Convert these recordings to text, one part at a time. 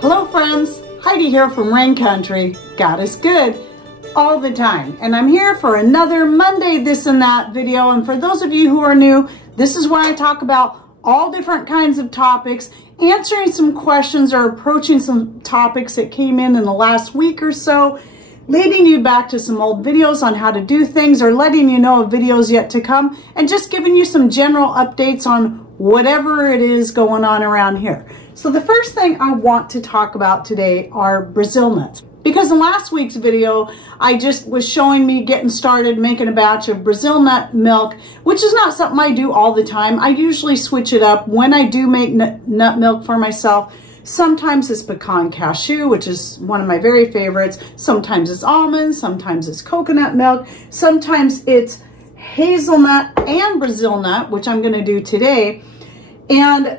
Hello friends, Heidi here from Rain Country. God is good all the time. And I'm here for another Monday This and That video. And for those of you who are new, this is where I talk about all different kinds of topics, answering some questions or approaching some topics that came in the last week or so, leading you back to some old videos on how to do things or letting you know of videos yet to come, and just giving you some general updates on whatever it is going on around here. So the first thing I want to talk about today are Brazil nuts. Because in last week's video, I just was showing me getting started making a batch of Brazil nut milk, which is not something I do all the time. I usually switch it up when I do make nut milk for myself. Sometimes it's pecan cashew, which is one of my very favorites. Sometimes it's almonds, sometimes it's coconut milk, sometimes it's hazelnut and Brazil nut, which I'm going to do today. And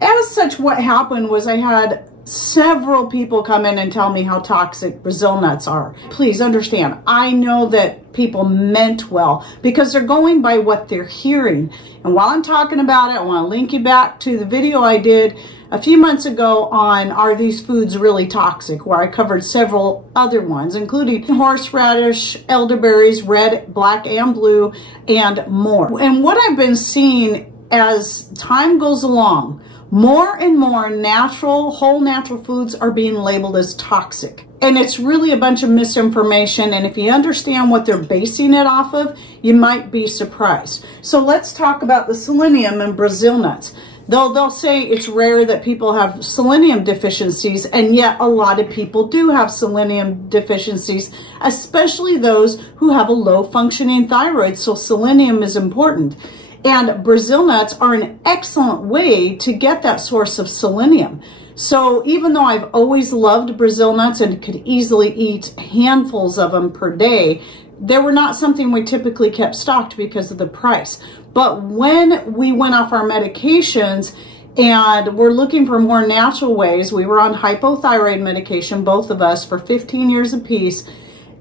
as such, what happened was I had several people come in and tell me how toxic Brazil nuts are. Please understand, I know that people meant well because they're going by what they're hearing. And while I'm talking about it, I want to link you back to the video I did a few months ago on Are These Foods Really Toxic?, where I covered several other ones, including horseradish, elderberries, red, black, and blue, and more. And what I've been seeing as time goes along, more and more whole natural foods are being labeled as toxic. And it's really a bunch of misinformation. And if you understand what they're basing it off of, you might be surprised. So let's talk about the selenium in Brazil nuts. Though they'll say it's rare that people have selenium deficiencies, and yet a lot of people do have selenium deficiencies, especially those who have a low functioning thyroid. So selenium is important. And Brazil nuts are an excellent way to get that source of selenium. So even though I've always loved Brazil nuts and could easily eat handfuls of them per day, they were not something we typically kept stocked because of the price. But when we went off our medications and we're looking for more natural ways, we were on hypothyroid medication, both of us, for 15 years apiece.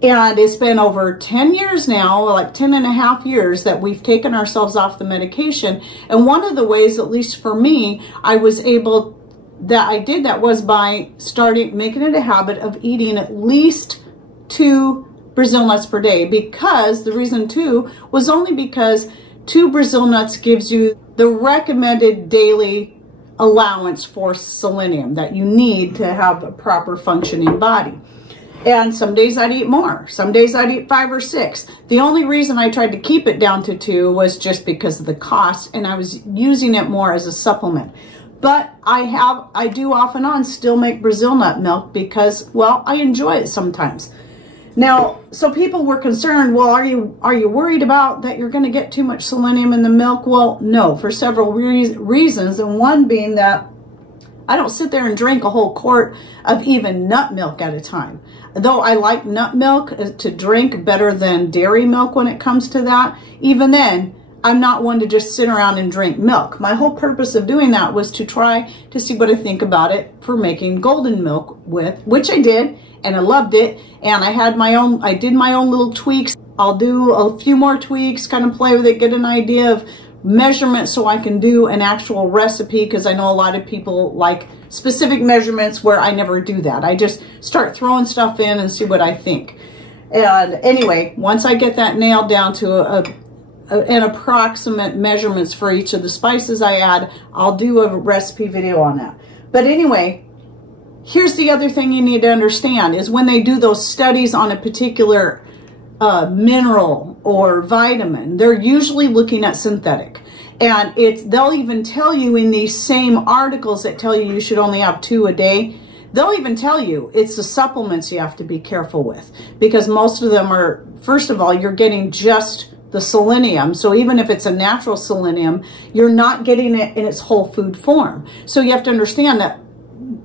And it's been over 10 years now, like 10 and a half years, that we've taken ourselves off the medication. And one of the ways, at least for me, I did that was by making it a habit of eating at least 2 Brazil nuts per day. Because the reason 2 was only because 2 Brazil nuts gives you the recommended daily allowance for selenium that you need to have a proper functioning body. And some days I'd eat more. Some days I'd eat 5 or 6. The only reason I tried to keep it down to 2 was just because of the cost, and I was using it more as a supplement. But I do off and on still make Brazil nut milk because, well, I enjoy it sometimes. Now, so people were concerned, well, are you worried about that you're going to get too much selenium in the milk? Well, no, for several reasons, and one being that I don't sit there and drink a whole quart of even nut milk at a time. Though I like nut milk to drink better than dairy milk when it comes to that, even then, I'm not one to just sit around and drink milk. My whole purpose of doing that was to try to see what I think about it for making golden milk with, which I did, and I loved it. And I did my own little tweaks. I'll do a few more tweaks, kind of play with it, get an idea of measurements so I can do an actual recipe, because I know a lot of people like specific measurements where I never do that. I just start throwing stuff in and see what I think. And anyway, once I get that nailed down to an approximate measurements for each of the spices I add, I'll do a recipe video on that. But anyway, here's the other thing you need to understand is when they do those studies on a particular mineral or vitamin, they're usually looking at synthetic. And they'll even tell you in these same articles that tell you should only have 2 a day, they'll even tell you it's the supplements you have to be careful with, because most of them are, first of all, you're getting just the selenium. So even if it's a natural selenium, you're not getting it in its whole food form. So you have to understand that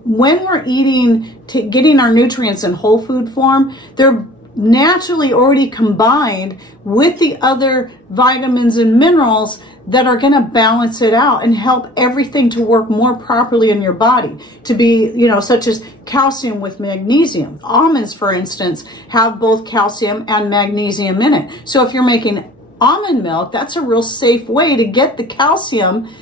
when we're getting our nutrients in whole food form, they're naturally already combined with the other vitamins and minerals that are going to balance it out and help everything to work more properly in your body, to be, such as calcium with magnesium. Almonds, for instance, have both calcium and magnesium in it. So if you're making almond milk, that's a real safe way to get the calcium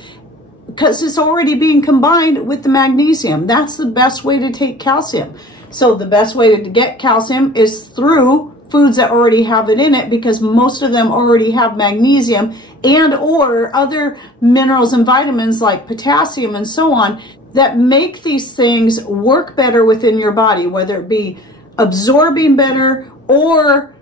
because it's already being combined with the magnesium. That's the best way to take calcium. So the best way to get calcium is through foods that already have it in it, because most of them already have magnesium and or other minerals and vitamins like potassium and so on that make these things work better within your body, whether it be absorbing better or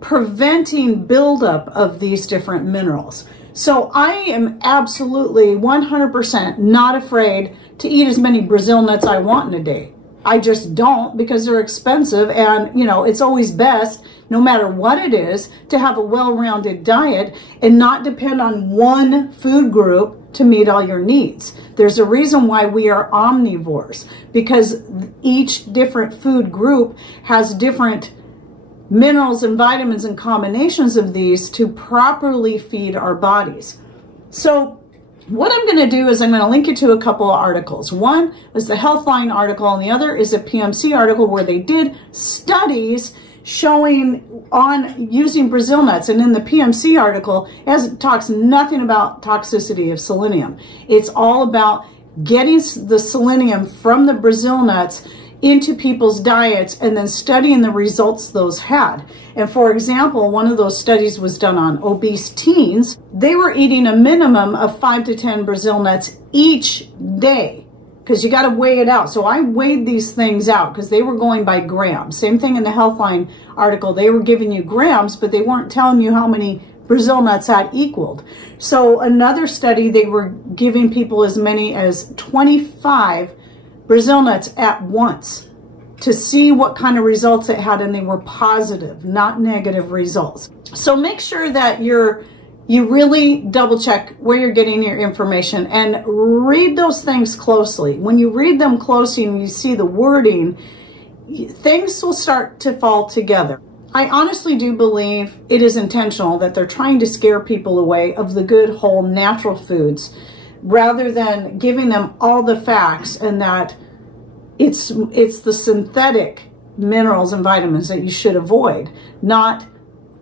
preventing buildup of these different minerals. So I am absolutely 100% not afraid to eat as many Brazil nuts I want in a day. I just don't, because they're expensive, and you know, it's always best, no matter what it is, to have a well-rounded diet and not depend on one food group to meet all your needs. There's a reason why we are omnivores, because each different food group has different minerals and vitamins and combinations of these to properly feed our bodies. So what I'm going to do is I'm going to link you to a couple of articles. One is the Healthline article, and the other is a PMC article where they did studies showing on using Brazil nuts. And in the PMC article, it talks nothing about toxicity of selenium. It's all about getting the selenium from the Brazil nuts into people's diets and then studying the results those had. And for example, one of those studies was done on obese teens. They were eating a minimum of 5 to 10 Brazil nuts each day, because you got to weigh it out. So I weighed these things out because they were going by grams. Same thing in the Healthline article. They were giving you grams, but they weren't telling you how many Brazil nuts had equaled. So another study, they were giving people as many as 25 Brazil nuts at once to see what kind of results it had, and they were positive, not negative results. So make sure that you really double check where you're getting your information and read those things closely. When you read them closely and you see the wording, things will start to fall together. I honestly do believe it is intentional that they're trying to scare people away of the good, whole, natural foods, rather than giving them all the facts, and that it's the synthetic minerals and vitamins that you should avoid, not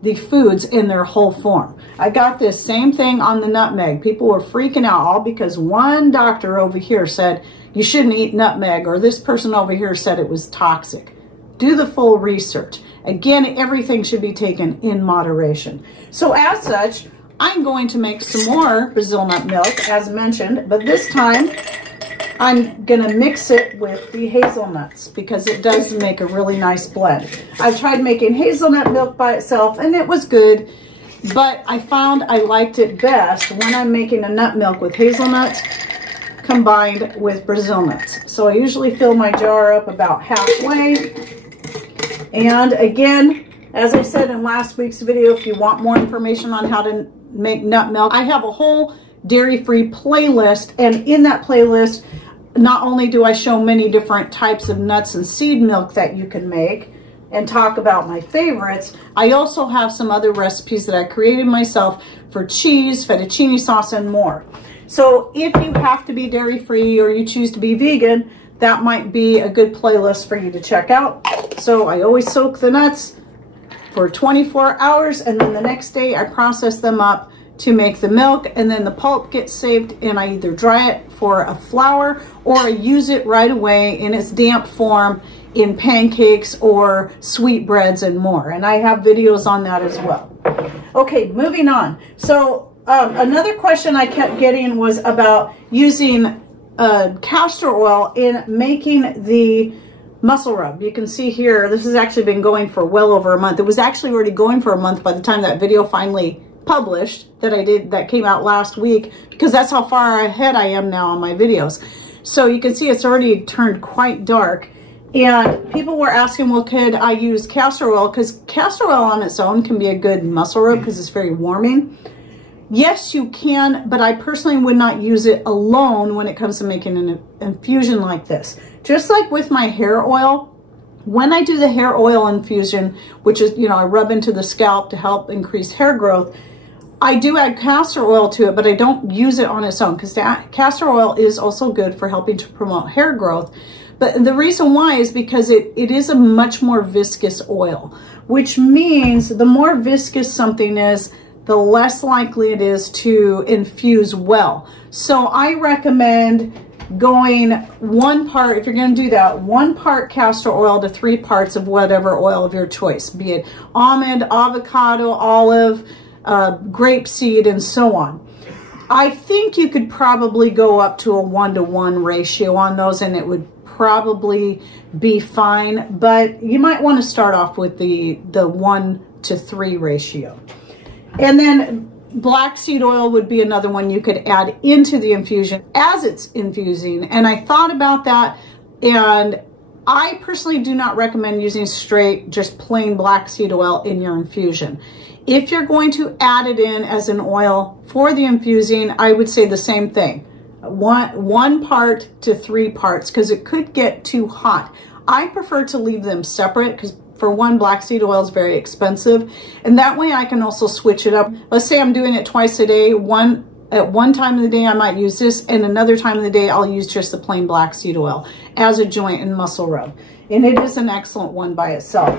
the foods in their whole form. I got this same thing on the nutmeg. People were freaking out all because one doctor over here said you shouldn't eat nutmeg, or this person over here said it was toxic. Do the full research. Again, everything should be taken in moderation. So as such, I'm going to make some more Brazil nut milk, as mentioned, but this time I'm going to mix it with the hazelnuts because it does make a really nice blend. I've tried making hazelnut milk by itself and it was good, but I found I liked it best when I'm making a nut milk with hazelnuts combined with Brazil nuts. So I usually fill my jar up about halfway. And again, as I said in last week's video, if you want more information on how to make nut milk, I have a whole dairy-free playlist, and in that playlist, not only do I show many different types of nuts and seed milk that you can make and talk about my favorites, I also have some other recipes that I created myself for cheese, fettuccine sauce, and more. So if you have to be dairy-free or you choose to be vegan, that might be a good playlist for you to check out. So I always soak the nuts for 24 hours, and then the next day I process them up to make the milk, and then the pulp gets saved, and I either dry it for a flour or I use it right away in its damp form in pancakes or sweetbreads and more. And I have videos on that as well. Okay, moving on. So another question I kept getting was about using castor oil in making the muscle rub. You can see here, this has actually been going for well over a month. It was actually already going for a month by the time that video finally published that came out last week, because that's how far ahead I am now on my videos. So you can see it's already turned quite dark, and people were asking, well, could I use castor oil? Because castor oil on its own can be a good muscle rub because it's very warming. Yes, you can, but I personally would not use it alone when it comes to making an infusion like this. Just like with my hair oil, when I do the hair oil infusion, which is, you know, I rub into the scalp to help increase hair growth, I do add castor oil to it, but I don't use it on its own, because castor oil is also good for helping to promote hair growth. But the reason why is because it is a much more viscous oil, which means the more viscous something is, the less likely it is to infuse well. So I recommend going 1 part, if you're going to do that, 1 part castor oil to 3 parts of whatever oil of your choice, be it almond, avocado, olive, grapeseed, and so on. I think you could probably go up to a 1-to-1 ratio on those, and it would probably be fine, but you might want to start off with the 1-to-3 ratio. And then black seed oil would be another one you could add into the infusion as it's infusing. And I thought about that, and I personally do not recommend using straight, just plain black seed oil in your infusion. If you're going to add it in as an oil for the infusing, I would say the same thing. 1 part to 3 parts, because it could get too hot. I prefer to leave them separate, because for one, black seed oil is very expensive, and that way I can also switch it up. Let's say I'm doing it twice a day. At one time of the day I might use this, and another time of the day I'll use just the plain black seed oil as a joint and muscle rub. And it is an excellent one by itself.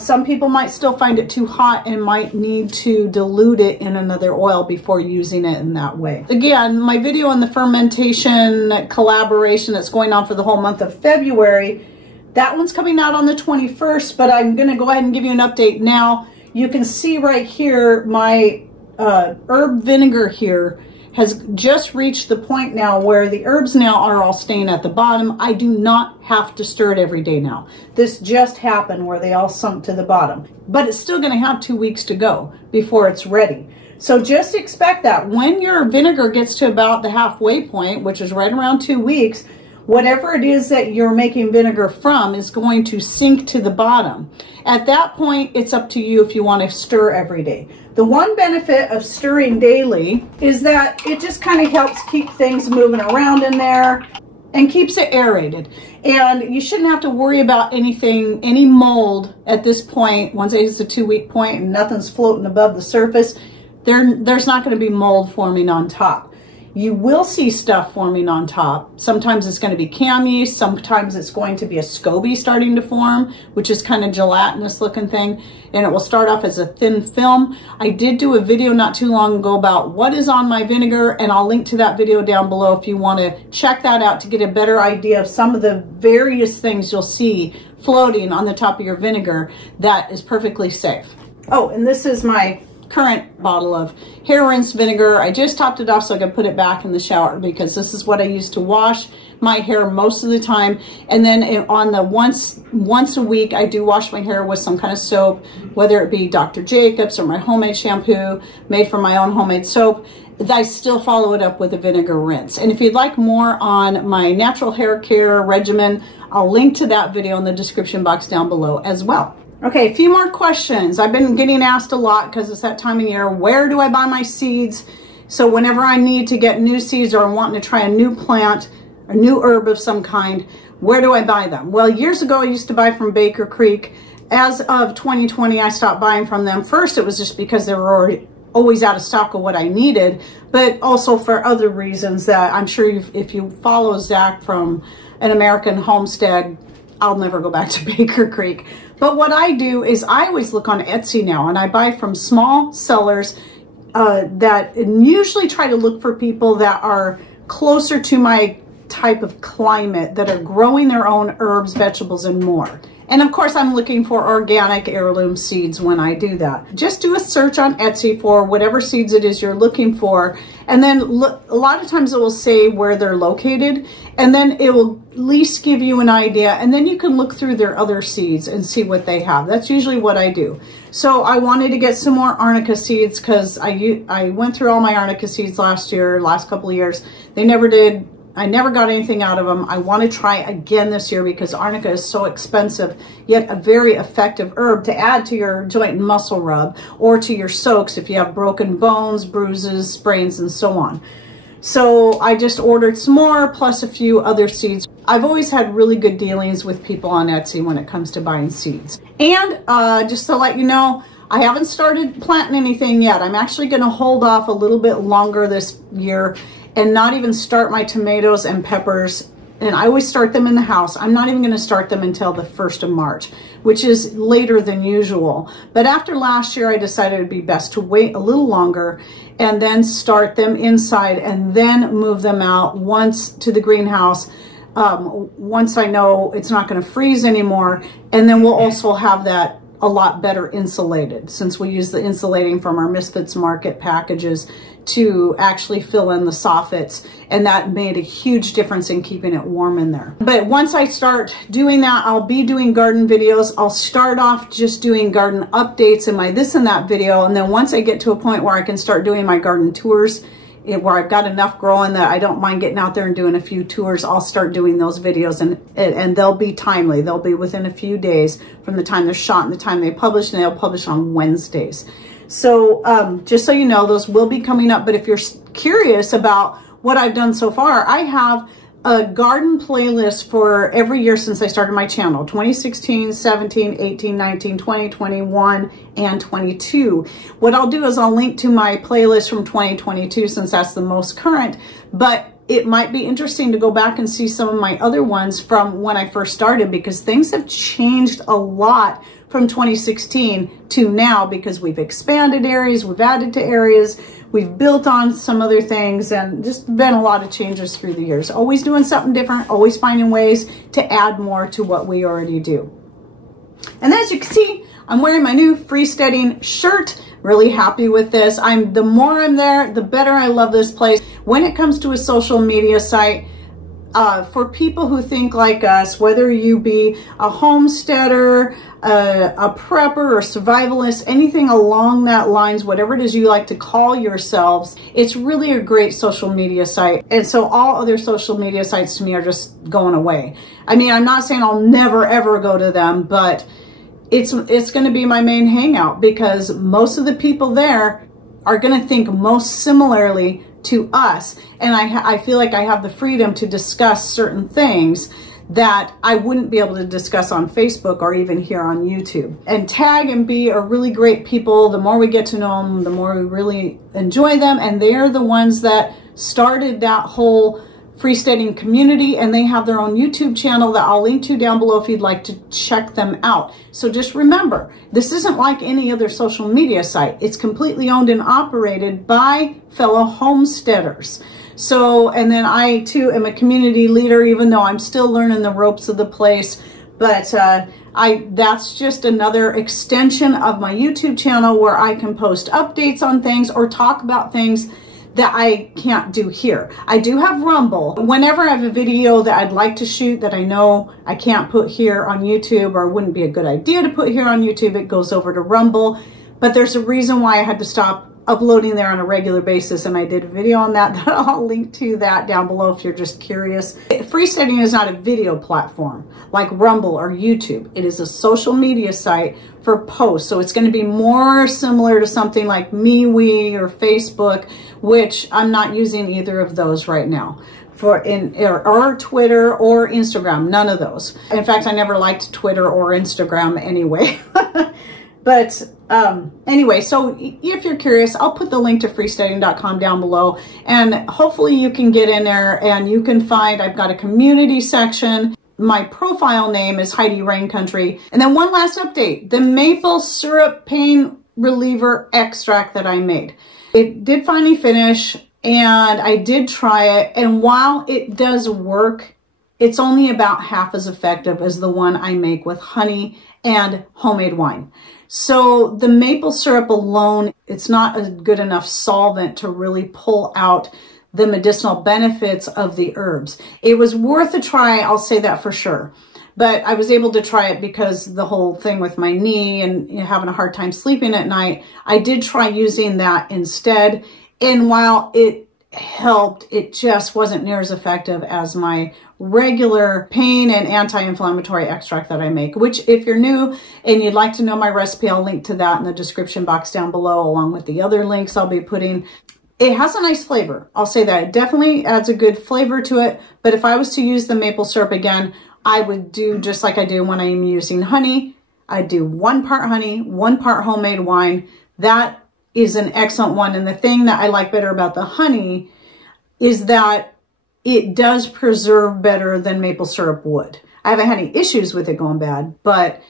Some people might still find it too hot and might need to dilute it in another oil before using it in that way. Again, my video on the fermentation collaboration that's going on for the whole month of February, that one's coming out on the 21st, but I'm going to go ahead and give you an update now. You can see right here, my herb vinegar here has just reached the point now where the herbs now are all staying at the bottom. I do not have to stir it every day now. This just happened where they all sunk to the bottom, but it's still going to have 2 weeks to go before it's ready. So just expect that when your vinegar gets to about the halfway point, which is right around 2 weeks, whatever it is that you're making vinegar from is going to sink to the bottom. At that point, it's up to you if you want to stir every day. The one benefit of stirring daily is that it just kind of helps keep things moving around in there and keeps it aerated. And you shouldn't have to worry about anything, any mold at this point. Once it hits the 2 week point and nothing's floating above the surface, there's not going to be mold forming on top. You will see stuff forming on top. Sometimes it's going to be cam yeast. Sometimes it's going to be a SCOBY starting to form, which is kind of gelatinous looking thing. And it will start off as a thin film. I did do a video not too long ago about what is on my vinegar, and I'll link to that video down below if you want to check that out to get a better idea of some of the various things you'll see floating on the top of your vinegar that is perfectly safe. Oh, and this is my current bottle of hair rinse vinegar. I just topped it off so I could put it back in the shower, because this is what I use to wash my hair most of the time. And then on the once a week, I do wash my hair with some kind of soap, whether it be Dr. Jacobs or my homemade shampoo made from my own homemade soap. I still follow it up with a vinegar rinse. And if you'd like more on my natural hair care regimen, I'll link to that video in the description box down below as well. Okay, a few more questions. I've been getting asked a lot because it's that time of year. Where do I buy my seeds? So whenever I need to get new seeds or I'm wanting to try a new plant, a new herb of some kind, where do I buy them? Well, years ago I used to buy from Baker Creek. As of 2020, I stopped buying from them. First, it was just because they were always out of stock of what I needed, but also for other reasons that I'm sure if you follow Zach from An American Homestead, I'll never go back to Baker Creek. But what I do is I always look on Etsy now, and I buy from small sellers that usually try to look for people that are closer to my type of climate, that are growing their own herbs, vegetables, and more. And of course, I'm looking for organic heirloom seeds when I do that. Just do a search on Etsy for whatever seeds it is you're looking for. And then a lot of times it will say where they're located, and then it will at least give you an idea. And then you can look through their other seeds and see what they have. That's usually what I do. So I wanted to get some more arnica seeds because I went through all my arnica seeds last couple of years. They never did. I never got anything out of them. I want to try again this year because arnica is so expensive, yet a very effective herb to add to your joint and muscle rub or to your soaks if you have broken bones, bruises, sprains, and so on. So I just ordered some more, plus a few other seeds. I've always had really good dealings with people on Etsy when it comes to buying seeds. And just to let you know, I haven't started planting anything yet. I'm actually going to hold off a little bit longer this year and not even start my tomatoes and peppers and I always start them in the house. I'm not even going to start them until the 1st of March, which is later than usual. But after last year, I decided it would be best to wait a little longer and then start them inside and then move them out once to the greenhouse. Once I know it's not going to freeze anymore, and then we'll also have that a lot better insulated, since we use the insulating from our Misfits Market packages to actually fill in the soffits, and that made a huge difference in keeping it warm in there. But once I start doing that, I'll be doing garden videos. I'll start off just doing garden updates in my this and that video, and then once I get to a point where I can start doing my garden tours, where I've got enough growing that I don't mind getting out there and doing a few tours, I'll start doing those videos, and they'll be timely. They'll be within a few days from the time they're shot and the time they publish, and they'll publish on Wednesdays. So just so you know, those will be coming up. But if you're curious about what I've done so far, I have a garden playlist for every year since I started my channel: 2016, 17, 18, 19, 20, 21, and 22. What I'll do is I'll link to my playlist from 2022 since that's the most current, but it might be interesting to go back and see some of my other ones from when I first started, because things have changed a lot from 2016 to now, because we've expanded areas, we've added to areas, we've built on some other things, and just been a lot of changes through the years. Always doing something different, always finding ways to add more to what we already do. And as you can see, I'm wearing my new freesteading shirt. Really happy with this. The more I'm there, the better I love this place. When it comes to a social media site, for people who think like us, whether you be a homesteader, a prepper or survivalist, anything along that lines, whatever it is you like to call yourselves, it's really a great social media site. And so all other social media sites to me are just going away. I mean, I'm not saying I'll never ever go to them, but it's going to be my main hangout, because most of the people there are going to think most similarly to us, and I feel like I have the freedom to discuss certain things that I wouldn't be able to discuss on Facebook or even here on YouTube. And Tag and B are really great people. The more we get to know them, the more we really enjoy them, and they're the ones that started that whole freesteading community, and they have their own YouTube channel that I'll link to down below if you'd like to check them out. So just remember, this isn't like any other social media site. It's completely owned and operated by fellow homesteaders. So, and then I too am a community leader, even though I'm still learning the ropes of the place. But that's just another extension of my YouTube channel where I can post updates on things or talk about things that I can't do here. I do have Rumble. Whenever I have a video that I'd like to shoot that I know I can't put here on YouTube, or wouldn't be a good idea to put here on YouTube, it goes over to Rumble. But there's a reason why I had to stop uploading there on a regular basis, and I did a video on that that I'll link to that down below if you're just curious. Freesteading is not a video platform like Rumble or YouTube. It is a social media site for posts, so it's going to be more similar to something like MeWe or Facebook, which I'm not using either of those right now. Or Twitter or Instagram, none of those. In fact, I never liked Twitter or Instagram anyway. But anyway, so if you're curious, I'll put the link to freesteading.com down below, and hopefully you can get in there and you can find, I've got a community section. My profile name is Heidi Rain Country. And then one last update, the maple syrup pain reliever extract that I made. It did finally finish, and I did try it. And while it does work, it's only about half as effective as the one I make with honey and homemade wine. So the maple syrup alone, it's not a good enough solvent to really pull out the medicinal benefits of the herbs. It was worth a try, I'll say that for sure. But I was able to try it because the whole thing with my knee and having a hard time sleeping at night, I did try using that instead. And while it helped, it just wasn't near as effective as my regular pain and anti-inflammatory extract that I make, which if you're new and you'd like to know my recipe, I'll link to that in the description box down below, along with the other links I'll be putting. It has a nice flavor. I'll say that. It definitely adds a good flavor to it. But if I was to use the maple syrup again, I would do just like I do when I am using honey. I'd do 1 part honey, 1 part homemade wine. That is an excellent one. And the thing that I like better about the honey is that it does preserve better than maple syrup would. I haven't had any issues with it going bad, but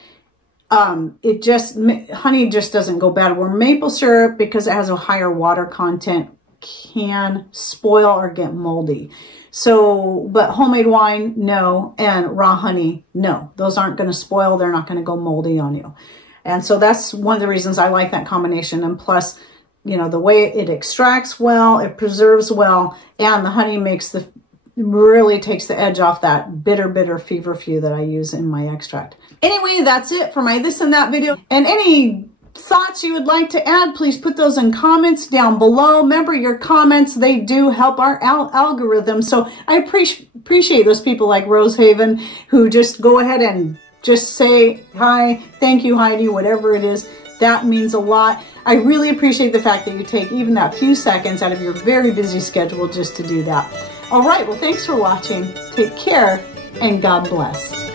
honey just doesn't go bad. Where maple syrup, because it has a higher water content, can spoil or get moldy. So, but homemade wine, no, and raw honey, no. Those aren't going to spoil. They're not going to go moldy on you. And so that's one of the reasons I like that combination. And plus, you know, the way it extracts well, it preserves well, and the honey really takes the edge off that bitter feverfew that I use in my extract. Anyway, that's it for my this and that video. And any thoughts you would like to add, please put those in comments down below. Remember, your comments, they do help our algorithm. So I appreciate those people like Rosehaven who just go ahead and just say hi, thank you, Heidi, whatever it is. That means a lot. I really appreciate the fact that you take even that few seconds out of your very busy schedule just to do that. All right, well, thanks for watching. Take care, and God bless.